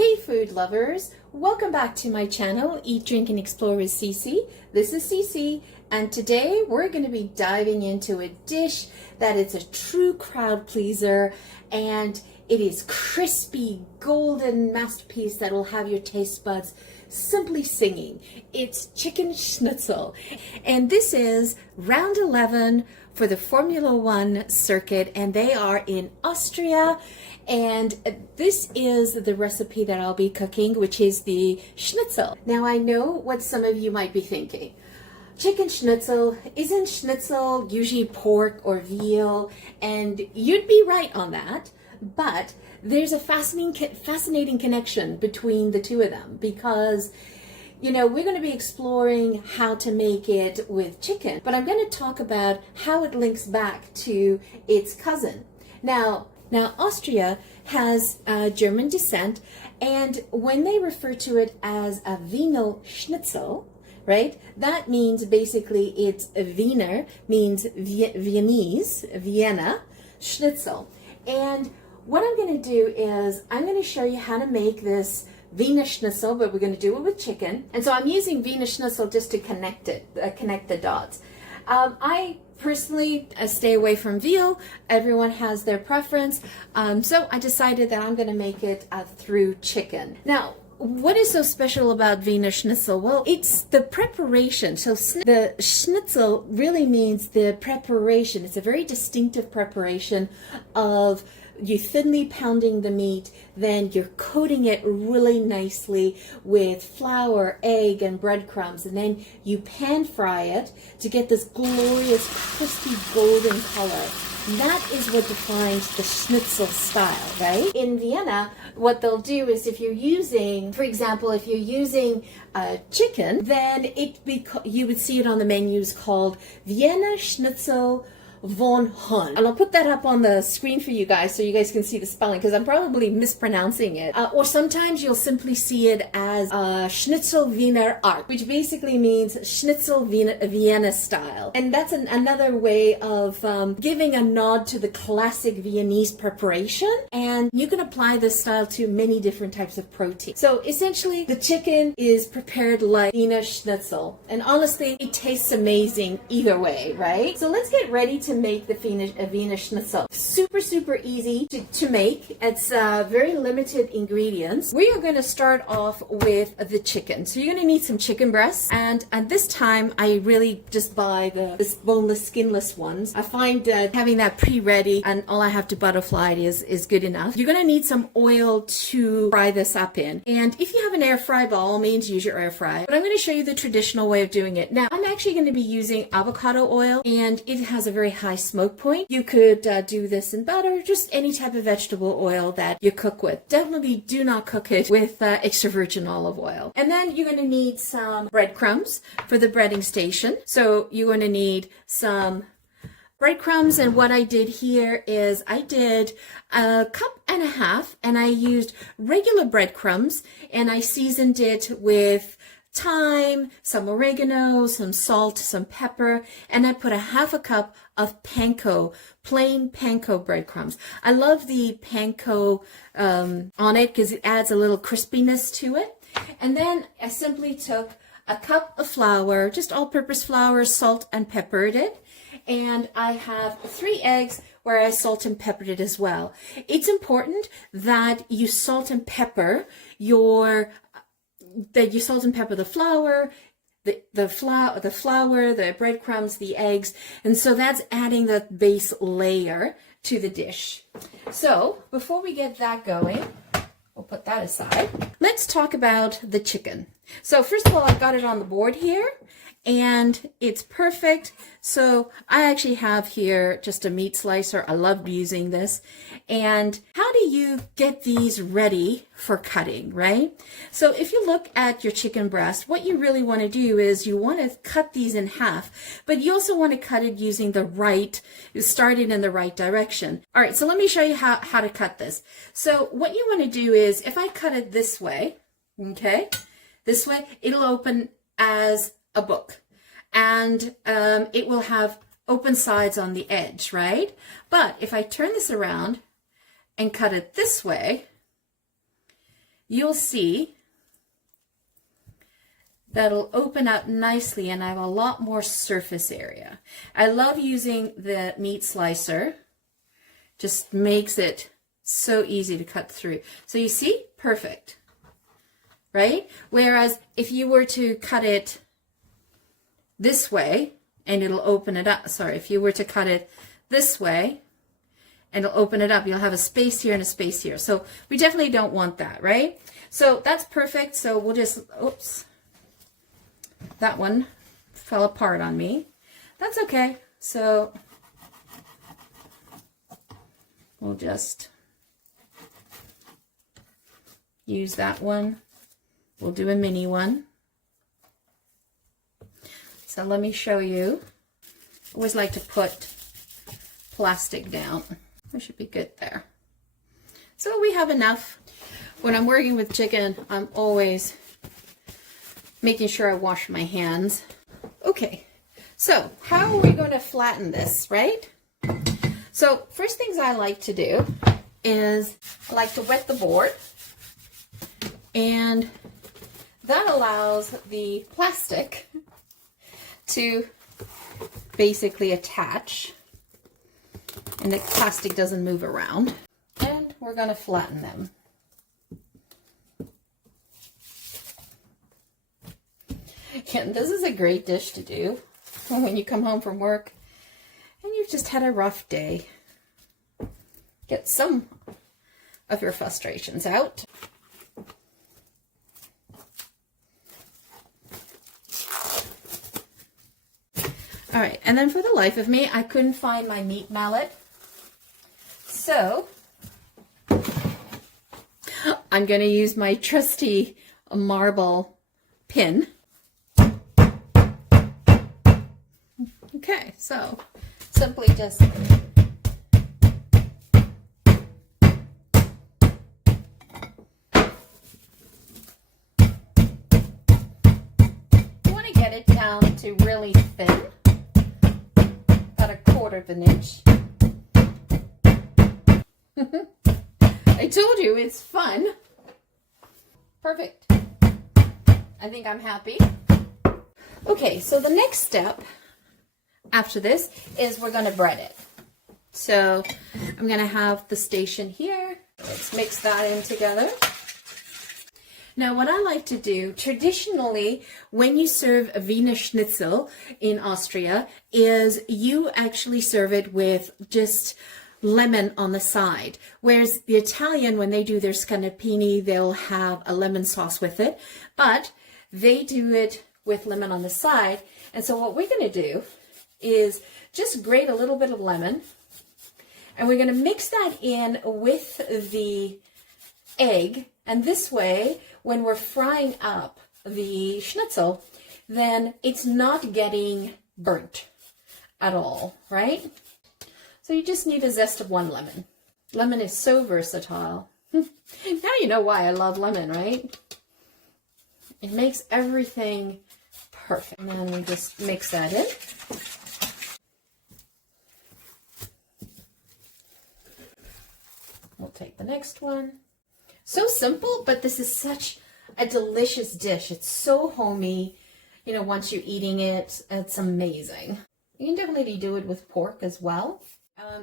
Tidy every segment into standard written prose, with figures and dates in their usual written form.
Hey food lovers, welcome back to my channel, Eat, Drink and Explore with Cece. This is Cece, and today we're going to be diving into a dish that is a true crowd pleaser, and it is crispy, golden masterpiece that will have your taste buds simply singing. It's chicken schnitzel, and this is round 11 for the Formula One circuit, and they are in Austria. And this is the recipe that I'll be cooking, which is the schnitzel. Now I know what some of you might be thinking. Chicken schnitzel, isn't schnitzel usually pork or veal? And you'd be right on that, but there's a fascinating connection between the two of them, because you know, we're going to be exploring how to make it with chicken, but I'm going to talk about how it links back to its cousin. Now Austria has German descent, and when they refer to it as a Wiener Schnitzel, right, that means basically it's a Wiener, means Viennese, Vienna, Schnitzel. And what I'm going to do is I'm going to show you how to make this Wiener Schnitzel, but we're going to do it with chicken. And so I'm using Wiener Schnitzel just to connect the dots. I personally stay away from veal. Everyone has their preference. So I decided that I'm going to make it through chicken. Now, what is so special about Wiener Schnitzel? Well, it's the preparation. So the schnitzel really means the preparation. It's a very distinctive preparation of you thinly pounding the meat, then you're coating it really nicely with flour, egg, and breadcrumbs, and then you pan fry it to get this glorious crispy golden color. That is what defines the schnitzel style, right? In Vienna, what they'll do is if you're using, for example, if you're using chicken, then you would see it on the menus called Vienna Schnitzel von Hund. And I'll put that up on the screen for you guys so you guys can see the spelling, because I'm probably mispronouncing it. Or sometimes you'll simply see it as Schnitzel Wiener Art, which basically means Schnitzel Vienna style. And that's another way of giving a nod to the classic Viennese preparation. And you can apply this style to many different types of protein. So essentially, the chicken is prepared like Wiener Schnitzel. And honestly, it tastes amazing either way, right? So let's get ready to make the Wiener Schnitzel. Super easy to make. It's very limited ingredients. We are going to start off with the chicken. So you're going to need some chicken breasts, and at this time I really just buy this boneless, skinless ones. I find that having that pre-ready and all I have to butterfly it is good enough. You're going to need some oil to fry this up in, and if you have an air fry, by all means use your air fry, but I'm going to show you the traditional way of doing it. Now I'm actually going to be using avocado oil, and it has a very high smoke point. You could do this in butter, just any type of vegetable oil that you cook with. Definitely do not cook it with extra virgin olive oil. And then you're going to need some breadcrumbs for the breading station. So you're going to need some breadcrumbs, and what I did here is I did 1.5 cups, and I used regular breadcrumbs, and I seasoned it with thyme, some oregano, some salt, some pepper, and I put 1/2 cup of panko, plain panko breadcrumbs. I love the panko on it because it adds a little crispiness to it. And then I simply took 1 cup of flour, just all-purpose flour, salt, and peppered it. And I have 3 eggs where I salt and peppered it as well. It's important that you salt and pepper the flour, the breadcrumbs, the eggs, and so that's adding the base layer to the dish. So before we get that going, we'll put that aside. Let's talk about the chicken. So first of all, I've got it on the board here, and it's perfect. So I actually have here just a meat slicer. I love using this. And how do you get these ready for cutting, right? So if you look at your chicken breast, what you really want to do is you want to cut these in half, but you also want to cut it using starting in the right direction. All right, so let me show you how to cut this. So what you want to do is, if I cut it this way, okay, this way, it'll open as a book, and it will have open sides on the edge, right? But if I turn this around and cut it this way, you'll see that'll open up nicely and I have a lot more surface area. I love using the meat slicer. Just makes it so easy to cut through. So you see, perfect, right? Whereas if you were to cut it this way and it'll open it up, sorry, if you were to cut it this way and it'll open it up, you'll have a space here and a space here. So we definitely don't want that, right? So that's perfect. So we'll just, oops, that one fell apart on me. That's okay. So we'll just use that one. We'll do a mini one. So let me show you. I always like to put plastic down. We should be good there. So we have enough. When I'm working with chicken, I'm always making sure I wash my hands. Okay, so how are we going to flatten this, right? So first things I like to do is I like to wet the board, and that allows the plastic to basically attach and the plastic doesn't move around. And we're going to flatten them. And this is a great dish to do when you come home from work and you've just had a rough day. Get some of your frustrations out. All right, and then for the life of me, I couldn't find my meat mallet. So I'm going to use my trusty marble pin. Okay, so simply just you want to get it down to really thin, about 1/4 of an inch. I told you it's fun. Perfect. I think I'm happy. Okay, so the next step after this is we're going to bread it. So I'm going to have the station here. Let's mix that in together. Now what I like to do traditionally when you serve a Wiener Schnitzel in Austria is you actually serve it with just lemon on the side. Whereas the Italian, when they do their scannapini, they'll have a lemon sauce with it, but they do it with lemon on the side. And so what we're going to do is just grate a little bit of lemon, and we're going to mix that in with the egg, and this way when we're frying up the schnitzel, then it's not getting burnt at all, right? So you just need a zest of 1 lemon. Lemon is so versatile. Now you know why I love lemon, right? It makes everything perfect. And then we just mix that in. We'll take the next one. So simple, but this is such a delicious dish. It's so homey. You know, once you're eating it, it's amazing. You can definitely do it with pork as well.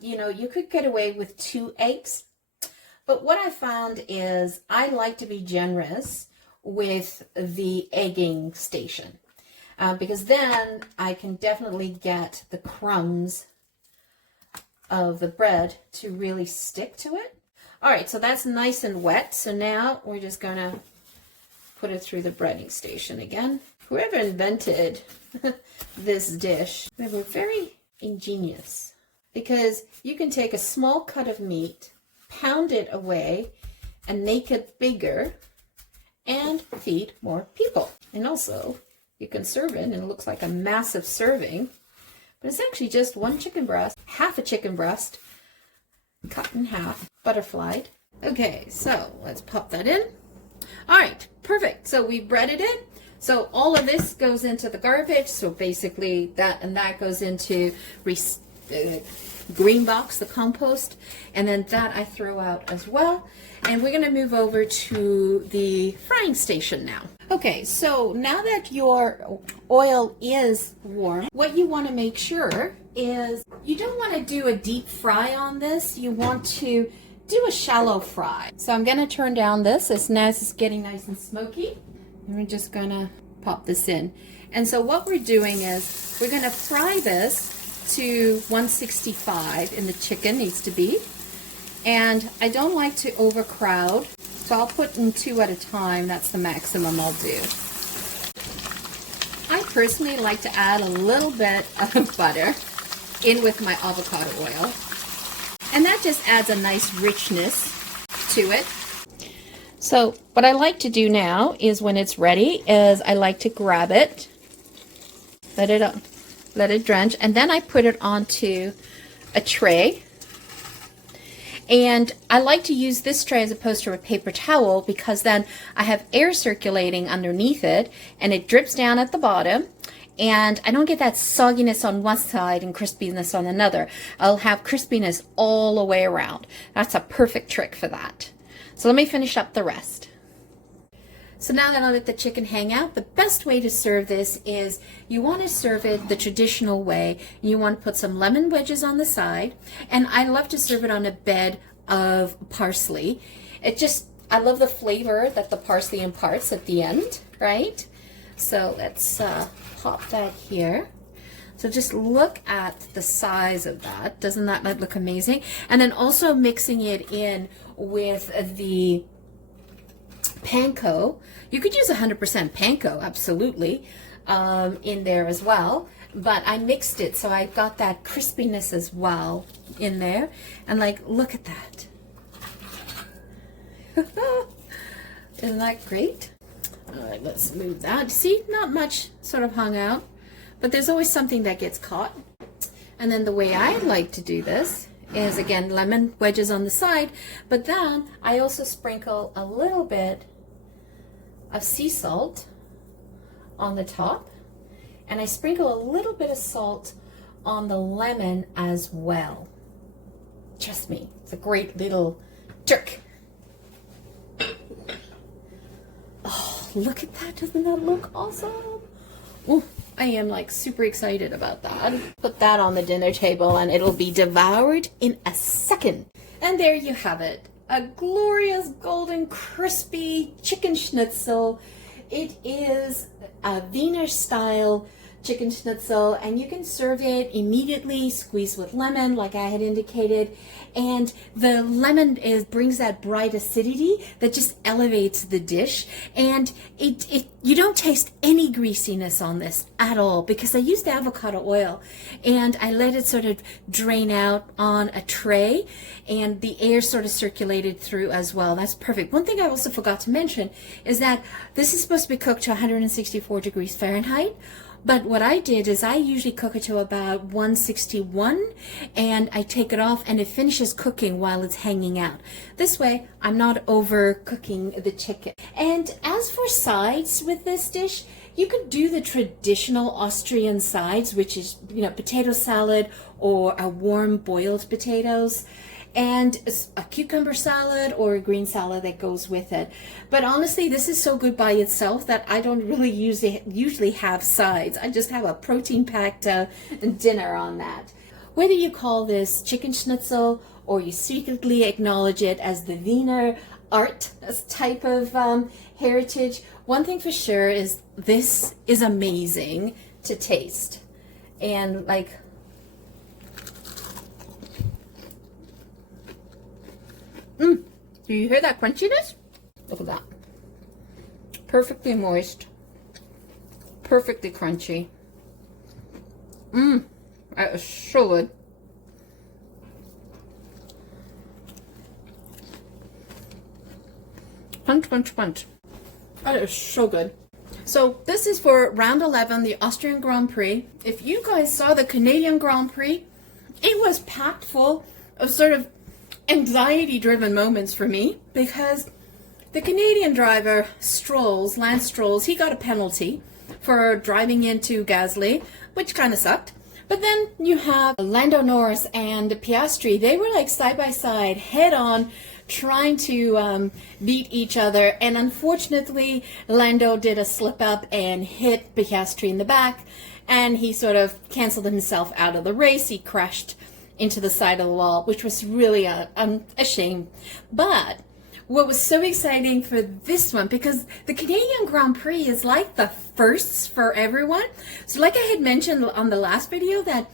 You know, you could get away with 2 eggs, but what I found is I like to be generous with the egging station because then I can definitely get the crumbs of the bread to really stick to it. All right, so that's nice and wet. So now we're just gonna put it through the breading station again. Whoever invented this dish, they were very ingenious because you can take a small cut of meat, pound it away, and make it bigger and feed more people. And also, you can serve it and it looks like a massive serving, but it's actually just 1 chicken breast, half a chicken breast, cut in half, butterflied. Okay, so let's pop that in. All right, perfect. So we breaded it. So all of this goes into the garbage. So basically that and that goes into green box, the compost, and then that I throw out as well. And we're gonna move over to the frying station now. Okay, so now that your oil is warm, what you want to make sure is you don't want to do a deep fry on this. You want to do a shallow fry. So I'm going to turn down this as now it's getting nice and smoky. And we're just going to pop this in. And so what we're doing is we're going to fry this to 165, and the chicken needs to be. And I don't like to overcrowd. So I'll put in 2 at a time. That's the maximum I'll do. I personally like to add a little bit of butter in with my avocado oil. And that just adds a nice richness to it. So what I like to do now is when it's ready is I like to grab it, let it drench, and then I put it onto a tray. And I like to use this tray as opposed to a paper towel because then I have air circulating underneath it and it drips down at the bottom, and I don't get that sogginess on one side and crispiness on another. I'll have crispiness all the way around. That's a perfect trick for that. So let me finish up the rest. So now that I let the chicken hang out, the best way to serve this is you want to serve it the traditional way. You want to put some lemon wedges on the side, and I love to serve it on a bed of parsley. I love the flavor that the parsley imparts at the end, right? So let's pop that here. So just look at the size of that. Doesn't that look amazing? And then also mixing it in with the panko. You could use 100% panko, absolutely, in there as well. But I mixed it, so I got that crispiness as well in there. And like, look at that. Isn't that great? All right, let's move that. See, not much sort of hung out, but there's always something that gets caught. And then the way I like to do this is, again, lemon wedges on the side, but then I also sprinkle a little bit of sea salt on the top, and I sprinkle a little bit of salt on the lemon as well. Trust me, it's a great little trick. Oh, look at that. Doesn't that look awesome? Ooh, I am like super excited about that. Put that on the dinner table and it'll be devoured in a second. And there you have it. A glorious golden crispy chicken schnitzel. It is a Wiener style chicken schnitzel, and you can serve it immediately, squeezed with lemon like I had indicated, and the lemon brings that bright acidity that just elevates the dish, and you don't taste any greasiness on this at all because I used avocado oil and I let it sort of drain out on a tray, and the air sort of circulated through as well. That's perfect. One thing I also forgot to mention is that this is supposed to be cooked to 164 degrees Fahrenheit. But what I did is I usually cook it to about 161, and I take it off and it finishes cooking while it's hanging out. This way I'm not overcooking the chicken. And as for sides with this dish, you could do the traditional Austrian sides, which is, potato salad or a warm boiled potatoes, and a cucumber salad or a green salad that goes with it. But honestly, this is so good by itself that I don't really usually have sides. I just have a protein-packed dinner on that. Whether you call this chicken schnitzel or you secretly acknowledge it as the Wiener art type of heritage, one thing for sure is this is amazing to taste. And like, do you hear that crunchiness? Look at that. Perfectly moist. Perfectly crunchy. That is so good. Punch. That is so good. So this is for round 11, the Austrian Grand Prix. If you guys saw the Canadian Grand Prix, it was packed full of sort of anxiety-driven moments for me, because the Canadian driver, Lance Stroll, he got a penalty for driving into Gasly, which kind of sucked. But then you have Lando Norris and Piastri. They were like side by side, head on, trying to beat each other. And unfortunately, Lando did a slip up and hit Piastri in the back, and he sort of canceled himself out of the race. He crashed into the side of the wall, which was really a shame. But what was so exciting for this one, because the Canadian Grand Prix is like the firsts for everyone. So like I had mentioned on the last video, that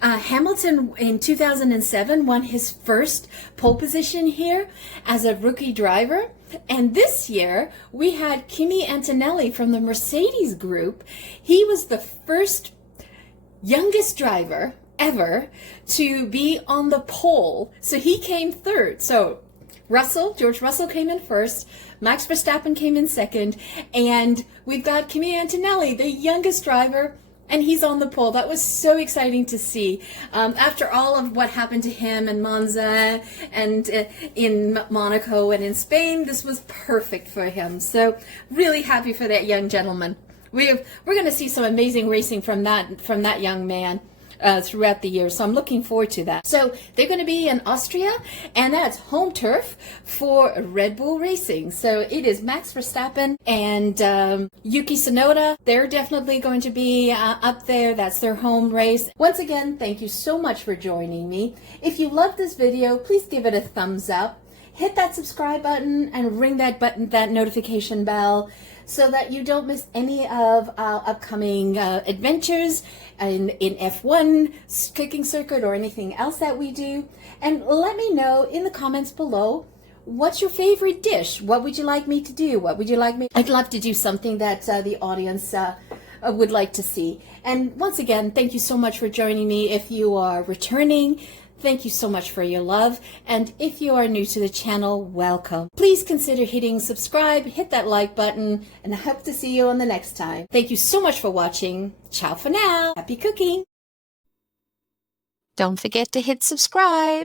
Hamilton in 2007 won his first pole position here as a rookie driver. And this year we had Kimi Antonelli from the Mercedes group. He was the first youngest driver ever to be on the pole. So he came third. So George Russell came in first, Max Verstappen came in second, and we've got Kimi Antonelli, the youngest driver, and he's on the pole. That was so exciting to see. After all of what happened to him in Monza and in Monaco and in Spain, this was perfect for him. So really happy for that young gentleman. We're going to see some amazing racing from that young man throughout the year, so I'm looking forward to that. So they're going to be in Austria, and that's home turf for Red Bull Racing. So it is Max Verstappen and Yuki Tsunoda. They're definitely going to be up there. That's their home race. Once again, thank you so much for joining me. If you loved this video, please give it a thumbs up. Hit that subscribe button and ring that notification bell, so that you don't miss any of our upcoming adventures in F1, kicking circuit, or anything else that we do. And let me know in the comments below, what's your favorite dish? What would you like me to do? What would you like me? I'd love to do something that the audience would like to see. And once again, thank you so much for joining me. If you are returning, thank you so much for your love. And if you are new to the channel, welcome. Please consider hitting subscribe, hit that like button, and I hope to see you on the next time. Thank you so much for watching. Ciao for now. Happy cooking. Don't forget to hit subscribe.